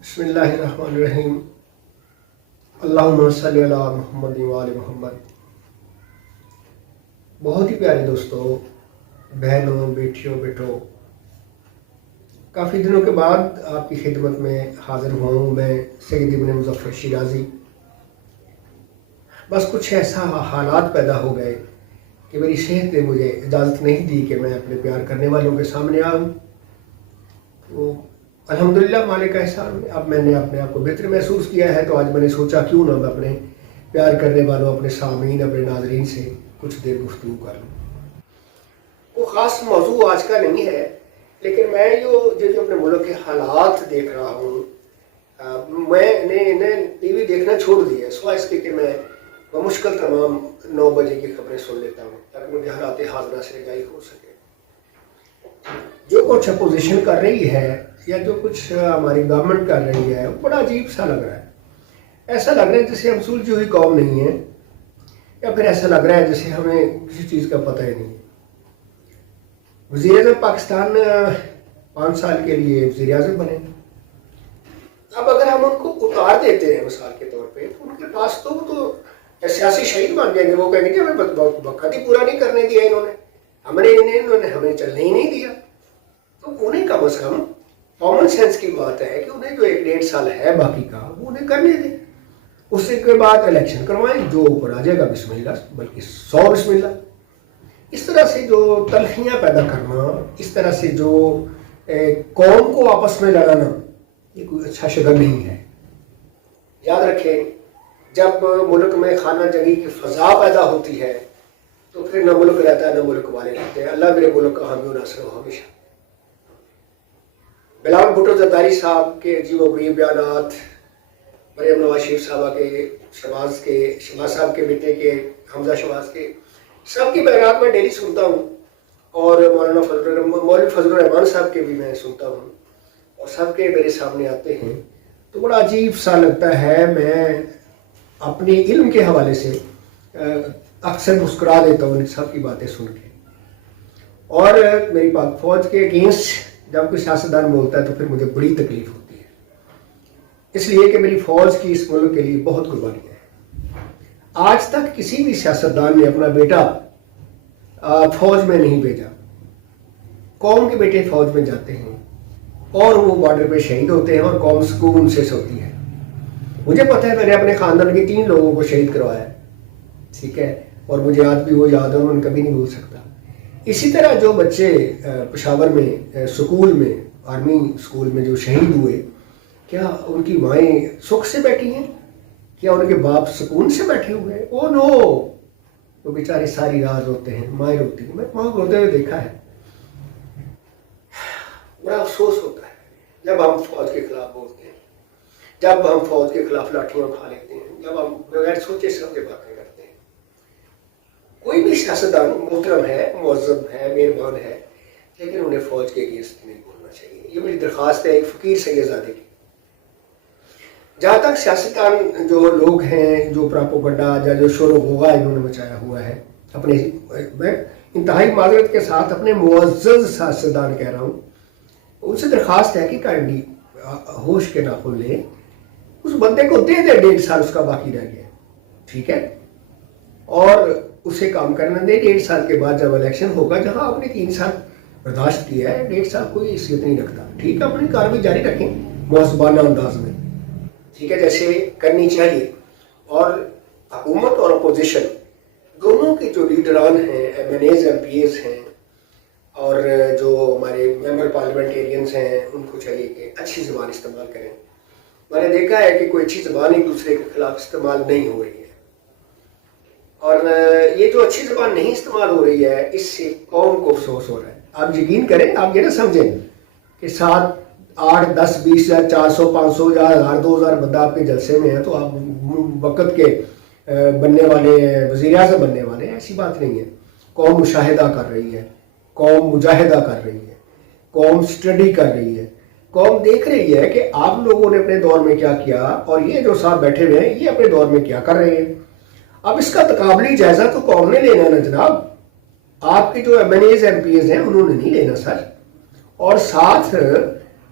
بسم اللہ الرحمن الرحیم اللہم صلی علی محمد و آل محمد۔ بہت ہی پیارے دوستوں، بہنوں، بیٹیوں، بیٹوں، کافی دنوں کے بعد آپ کی خدمت میں حاضر ہوا ہوں میں سید ابن مظفر شیرازی۔ بس کچھ ایسا حالات پیدا ہو گئے کہ میری صحت نے مجھے اجازت نہیں دی کہ میں اپنے پیار کرنے والوں کے سامنے آؤں۔ تو الحمدللہ مالک کا احسان، اب میں نے اپنے آپ کو بہتر محسوس کیا ہے، تو آج میں نے سوچا کیوں نہ میں اپنے پیار کرنے والوں، اپنے سامعین، اپنے ناظرین سے کچھ دیر گفتگو کر لوں۔ وہ خاص موضوع آج کا نہیں ہے، لیکن میں جو اپنے ملک کے حالات دیکھ رہا ہوں، میں نے ٹی وی دیکھنا چھوڑ دیا سوائے اس کے کہ میں بمشکل تمام 9 بجے کی خبریں سن لیتا ہوں تاکہ مجھے حالات حاضرہ سے آگاہی ہو سکے۔ جو کچھ اپوزیشن کر رہی ہے یا جو کچھ ہماری گورنمنٹ کر رہی ہے، بڑا عجیب سا لگ رہا ہے۔ ایسا لگ رہا ہے جیسے ہم سلجھی ہوئی قوم نہیں ہے، یا پھر ایسا لگ رہا ہے جیسے ہمیں کسی چیز کا پتہ ہی نہیں ہے۔ وزیر اعظم پاکستان 5 سال کے لیے وزیر اعظم بنے، اب اگر ہم ان کو اتار دیتے ہیں مثال کے طور پہ، تو ان کے پاس تو سیاسی شہید بن جائیں گے۔ وہ کہیں گے کہ ہمیں وقت ہی پورا نہیں کرنے دیا انہوں نے ہمیں چلنے ہی نہیں دیا۔ تو انہیں کم از کم کامن سینس کی بات ہے کہ انہیں جو 1-1.5 سال ہے باقی کا، وہ انہیں کرنے دیں۔ اس کے بعد الیکشن کروائیں، جو اوپر آ جائے گا بسم اللہ، بلکہ 100 بسم اللہ۔ اس طرح سے جو تلخیاں پیدا کرنا، اس طرح سے جو قوم کو آپس میں لڑانا، یہ کوئی اچھا شگل نہیں ہے۔ یاد رکھیں، جب ملک میں خانہ جنگی کی فضا پیدا ہوتی ہے تو پھر نہ ملک رہتا ہے نہ ملک والے رہتے ہیں۔ اللہ میرے ملک کا حامی و ناصر ہو ہمیشہ۔ بلال بھٹو زرداری صاحب کے عجیب و غریب بیانات، مریم نواز شریف صاحبہ کے، شہباز صاحب کے بیٹے کے، حمزہ شہباز کے، سب کے بیانات میں ڈیلی سنتا ہوں، اور مولوی فضل الرحمان صاحب کے بھی میں سنتا ہوں، اور سب کے میرے سامنے آتے ہیں تو بڑا عجیب سا لگتا ہے۔ میں اپنے علم کے حوالے سے اکثر مسکرا دیتا ہوں ان سب کی باتیں سن کے، اور میری پاک فوج کے اگینسٹ جب کوئی سیاستدان بولتا ہے تو پھر مجھے بڑی تکلیف ہوتی ہے، اس لیے کہ میری فوج کی اس ملک کے لیے بہت قربانیاں ہیں۔ آج تک کسی بھی سیاستدان نے اپنا بیٹا فوج میں نہیں بھیجا۔ قوم کے بیٹے فوج میں جاتے ہیں اور وہ بارڈر پہ شہید ہوتے ہیں، اور قوم سکون سے سوتی ہے۔ مجھے پتہ ہے، میں نے اپنے خاندان کے 3 لوگوں کو شہید کروایا ہے، ٹھیک ہے، اور مجھے آج بھی وہ یاد ہے، انہوں نے کبھی نہیں بھول سکتا۔ اسی طرح جو بچے پشاور میں سکول میں، آرمی سکول میں جو شہید ہوئے، کیا ان کی مائیں سکھ سے بیٹھی ہیں؟ کیا ان کے باپ سکون سے بیٹھے ہوئے ہیں؟ او نو، وہ بیچارے ساری رات روتے ہیں، مائیں روتی ہیں۔ میں وہاں روتے ہوئے دیکھا ہے، بڑا افسوس ہوتا ہے جب ہم فوج کے خلاف بولتے ہیں، جب ہم فوج کے خلاف لاٹھیاں اٹھا لیتے ہیں، جب ہم بغیر سوچے سمجھے باتیں کرتے ہیں۔ کوئی بھی سیاستدان محترم ہے، معذب ہے، مہربان ہے، لیکن انہیں فوج کے اگینسٹ نہیں بولنا چاہیے۔ یہ میری درخواست ہے ایک فقیر سید زادے کی۔ جہاں تک سیاستدان جو لوگ ہیں، جو پراپوگنڈا یا جو شور و غوغا انہوں نے مچایا ہوا ہے، میں انتہائی معذرت کے ساتھ اپنے معزز سیاستدان کہہ رہا ہوں، ان سے درخواست ہے کہ کائنڈلی ہوش کے ناخن لیں، اس بندے کو دے دے 1.5 سال اس کا باقی رہ گیا، ٹھیک ہے، اور اسے کام کرنا دے۔ 1.5 سال کے بعد جب الیکشن ہوگا، جہاں آپ نے 3 سال برداشت کیا ہے، 1.5 سال کوئی حیثیت نہیں رکھتا، ٹھیک ہے، اپنی کارروائی جاری رکھیں محاسبانہ انداز میں، ٹھیک ہے، جیسے کرنی چاہیے۔ اور حکومت اور اپوزیشن دونوں کے جو لیڈران ہیں، M N As, M P As ہیں، اور جو ہمارے ممبر پارلیمنٹیرینز ہیں، ان کو چاہیے کہ اچھی زبان استعمال کریں۔ میں نے دیکھا ہے کہ کوئی اچھی زبان ایک دوسرے کے خلاف استعمال نہیں ہو رہی ہے، اور یہ جو اچھی زبان نہیں استعمال ہو رہی ہے، اس سے قوم کو افسوس ہو رہا ہے۔ آپ یقین کریں، آپ یہ نہ سمجھیں کہ 7، 8، 10، 20 یا 400، 500 یا 1000، 2000 بندہ آپ کے جلسے میں ہے تو آپ وقت کے بننے والے وزیر اعظم بننے والے ہیں، ایسی بات نہیں ہے۔ قوم مشاہدہ کر رہی ہے، قوم مجاہدہ کر رہی ہے، قوم سٹڈی کر رہی ہے، قوم دیکھ رہی ہے کہ آپ لوگوں نے اپنے دور میں کیا کیا، اور یہ جو صاحب بیٹھے ہوئے ہیں یہ اپنے دور میں کیا کر رہے ہیں۔ اب اس کا تقابلی جائزہ تو قوم نے لینا نا جناب، آپ کے جو M N As, M P As ہیں انہوں نے نہیں لینا سر۔ اور ساتھ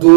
2,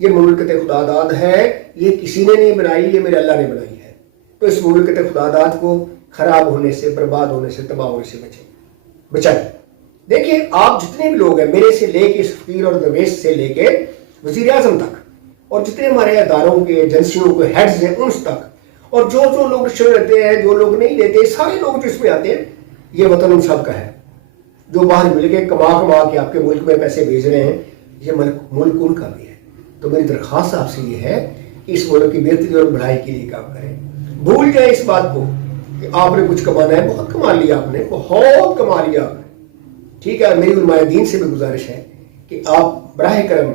یہ مملکت خدا داد ہے، یہ کسی نے نہیں بنائی، یہ میرے اللہ نے بنائی ہے۔ تو اس مملکت خدا داد کو خراب ہونے سے، برباد ہونے سے، تباہ ہونے سے بچائیں۔ دیکھیں آپ جتنے بھی لوگ ہیں، میرے سے لے کے سفیر اور درویش سے لے کے وزیر اعظم تک، اور جتنے ہمارے اداروں کے ایجنسیوں کے ہیڈز ہیں ان تک، اور جو لوگ رشوت لیتے ہیں، جو لوگ نہیں لیتے، سارے لوگ جو اس میں آتے ہیں، یہ وطن ان سب کا ہے۔ جو باہر مل کے کما کے آپ کے ملک میں پیسے بھیج رہے ہیں، یہ ملک ان کا بھی ہے۔ تو میری درخواست آپ سے یہ ہے کہ اس ملک کی بہتری اور بھلائی کے لیے کام کریں۔ بھول جائیں اس بات کو کہ آپ نے کچھ کمانا ہے، بہت کما لیا آپ نے، بہت کما لیا آپ نے، ٹھیک ہے۔ میری علماء دین سے بھی گزارش ہے کہ آپ براہ کرم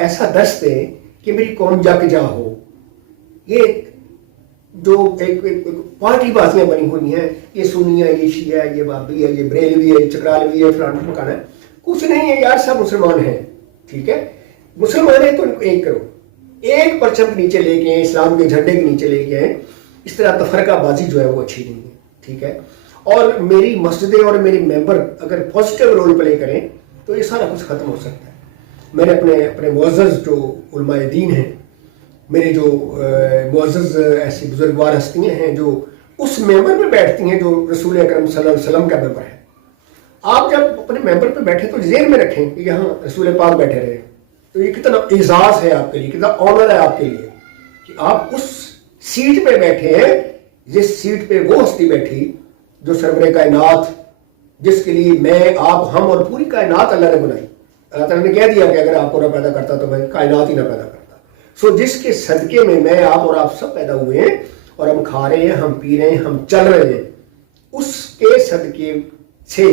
ایسا درس دیں کہ میری قوم جگ جا ہو۔ یہ جو ایک پارٹی بازیاں بنی ہوئی ہیں، یہ سنی ہے، یہ شیعہ ہے، یہ بابی ہے، یہ بریلوی ہے، یہ چکرالوی ہے، فلانا مکان ہے، کچھ نہیں ہے یار، سب مسلمان ہیں، ٹھیک ہے۔ مسلمان ہیں تو ان کو ایک کرو، ایک پرچم کے نیچے لے کے آئیں، اسلام کے جھنڈے کے نیچے لے کے آئیں۔ اس طرح تفرقہ بازی جو ہے وہ اچھی نہیں ہے، ٹھیک ہے۔ اور میری مسجدیں اور میری ممبر اگر پازیٹیو رول پلے کریں تو یہ سارا کچھ ختم ہو سکتا ہے۔ میں نے اپنے معزز جو علماء دین ہیں، میرے جو معزز ایسی بزرگوار ہستیاں ہیں جو اس ممبر پہ بیٹھتی ہیں جو رسول اکرم صلی اللہ علیہ وسلم کا ممبر ہے، آپ جب اپنے ممبر پہ بیٹھے تو ذہن میں رکھیں کہ یہاں رسول پاک بیٹھے رہے، تو یہ کتنا اعزاز ہے آپ کے لیے، کتنا آنر ہے آپ کے لیے کہ آپ اس سیٹ پہ بیٹھے ہیں جس سیٹ پہ وہ ہستی بیٹھی جو سرور کائنات، جس کے لیے میں، آپ، ہم اور پوری کائنات اللہ نے بنائی۔ اللہ تعالیٰ نے کہہ دیا کہ اگر آپ کو نہ پیدا کرتا تو میں کائنات ہی نہ پیدا کرتا۔ سو جس کے صدقے میں آپ اور آپ سب پیدا ہوئے ہیں، اور ہم کھا رہے ہیں، ہم پی رہے ہیں، ہم چل رہے ہیں، اس کے صدقے سے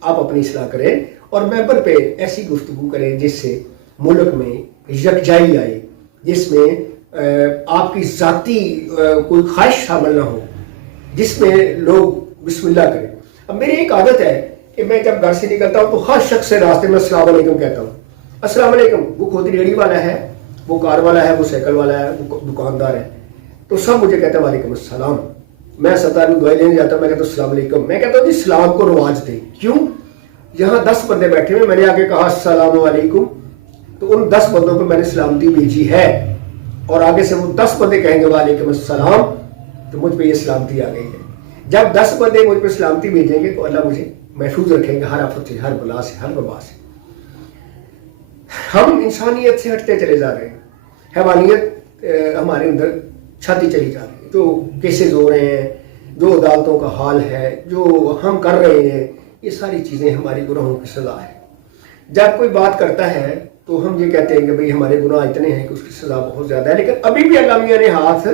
آپ اپنی اصلاح کریں اور ممبر پہ ایسی گفتگو کریں جس سے ملک میں یکجائی آئے، جس میں آپ کی ذاتی کوئی خواہش شامل نہ ہو، جس میں لوگ بسم اللہ کریں۔ اب میری ایک عادت ہے کہ میں جب گھر سے نکلتا ہوں تو ہر شخص سے راستے میں السلام علیکم کہتا ہوں۔ السلام علیکم، وہ کھوتی ریڑھی والا ہے، وہ کار والا ہے، وہ سائیکل والا ہے، وہ دکاندار ہے، تو سب مجھے کہتے ہیں وعلیکم السلام۔ میں ستار میں دعائی لینے جاتا ہوں، میں کہتا ہوں السلام علیکم، میں کہتا ہوں جی سلام کو رواج دیں۔ کیوں؟ یہاں 10 بندے بیٹھے ہوئے، میں نے آگے کہا السلام علیکم تو ان 10 بندوں پہ میں نے سلامتی بھیجی ہے، اور آگے سے وہ 10 بندے کہیں گے وعلیکم السلام تو مجھ پہ یہ سلامتی آ گئی ہے۔ جب 10 بندے مجھ پہ سلامتی بھیجیں گے تو اللہ مجھے محفوظ رکھیں گے ہر آفت سے، ہر بلا سے، ہر وبا سے۔ ہم انسانیت سے ہٹتے چلے جا رہے ہیں، حیوانیت ہمارے اندر چھاتی چلی جا رہی ہے۔ جو کیسز ہو رہے ہیں، جو عدالتوں کا حال ہے، جو ہم کر رہے ہیں، یہ ساری چیزیں ہماری گناہوں کی سزا ہے۔ جب کوئی بات کرتا ہے تو ہم یہ کہتے ہیں کہ بھئی ہمارے گناہ اتنے ہیں کہ اس کی سزا بہت زیادہ ہے، لیکن ابھی بھی اللہ میاں نے ہاتھ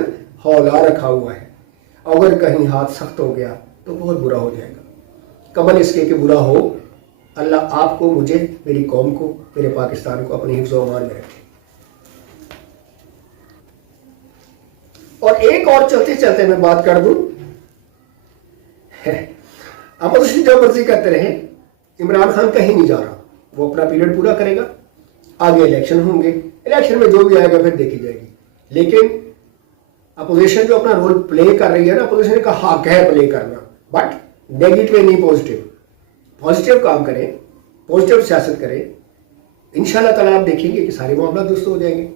ہولا رکھا ہوا ہے۔ اگر کہیں ہاتھ سخت ہو گیا تو بہت برا ہو جائے گا۔ قبل اس کے کہ برا ہو، اللہ آپ کو، مجھے، میری قوم کو، میرے پاکستان کو اپنی حفظ و امان میں رکھے۔ اور ایک اور چلتے چلتے میں بات کر دوں، اپوزیشن جو مرضی کرتے رہیں، عمران خان کہیں نہیں جا رہا، وہ اپنا پیریڈ پورا کرے گا، آگے الیکشن ہوں گے، الیکشن میں جو بھی آئے گا پھر دیکھی جائے گی۔ لیکن اپوزیشن جو اپنا رول پلے کر رہی ہے نا، اپوزیشن کا حق ہے پلے کرنا، بٹ نیگیٹو نہیں، پازیٹیو کام کریں، پازیٹیو سیاست کریں، انشاءاللہ تعالیٰ آپ دیکھیں گے کہ سارے معاملات درست ہو جائیں گے۔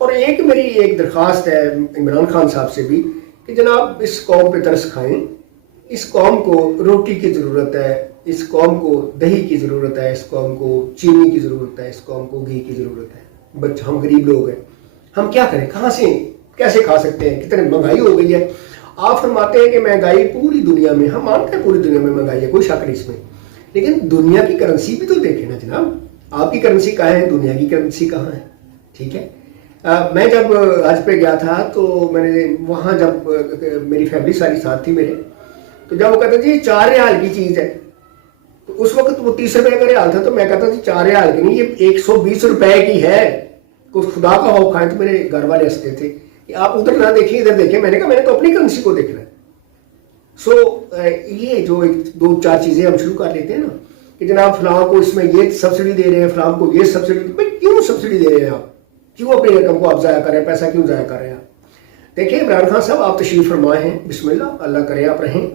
اور میری ایک درخواست ہے عمران خان صاحب سے بھی کہ جناب اس قوم پہ ترس کھائیں، اس قوم کو روٹی کی ضرورت ہے، اس قوم کو دہی کی ضرورت ہے، اس قوم کو چینی کی ضرورت ہے، اس قوم کو گھی کی ضرورت ہے۔ ہم غریب لوگ ہیں، ہم کیا کریں، کہاں سے کیسے کھا سکتے ہیں، کتنی مہنگائی ہو گئی ہے۔ آپ فرماتے ہیں کہ مہنگائی پوری دنیا میں، ہم مانتے ہیں پوری دنیا میں مہنگائی ہے، کوئی شک نہیں اس میں، لیکن دنیا کی کرنسی بھی تو دیکھیں نا جناب، آپ کی کرنسی کہاں ہے، دنیا کی کرنسی کہاں ہے، ٹھیک ہے۔ میں جب حج پہ گیا تھا تو میں نے وہاں، جب میری فیملی ساری ساتھ تھی میرے، تو جب وہ کہتے جی 4 ریال کی چیز ہے، تو اس وقت وہ 30 روپے کا ریال تھا، تو میں کہتا جی 4 ریال کی نہیں، یہ 120 روپے کی ہے، کچھ خدا کا خوف کھائیں۔ تو میرے گھر والے ہنستے تھے کہ آپ ادھر نہ دیکھیں ادھر دیکھیں، میں نے کہا میں نے تو اپنی کرنسی کو دیکھنا ہے۔ سو یہ جو 2-4 چیزیں ہم شروع کر لیتے ہیں نا کہ جناب فلاں کو اس میں یہ سبسڈی دے رہے ہیں، فلاں کو یہ سبسڈی، بھائی کیوں سبسڈی دے رہے ہیں آپ، کیوں اپنی رقم کو آپ ضائع کر رہے ہیں، پیسہ کیوں ضائع کر رہے ہیں آپ۔ دیکھیں عمران خان صاحب آپ تشریف فرمائے ہیں، بسم اللہ، اللہ کرے آپ رہیں،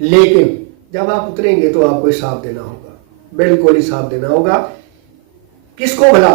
لیکن جب آپ اتریں گے تو آپ کو حساب دینا ہوگا، بالکل حساب دینا ہوگا۔ کس کو بھلا؟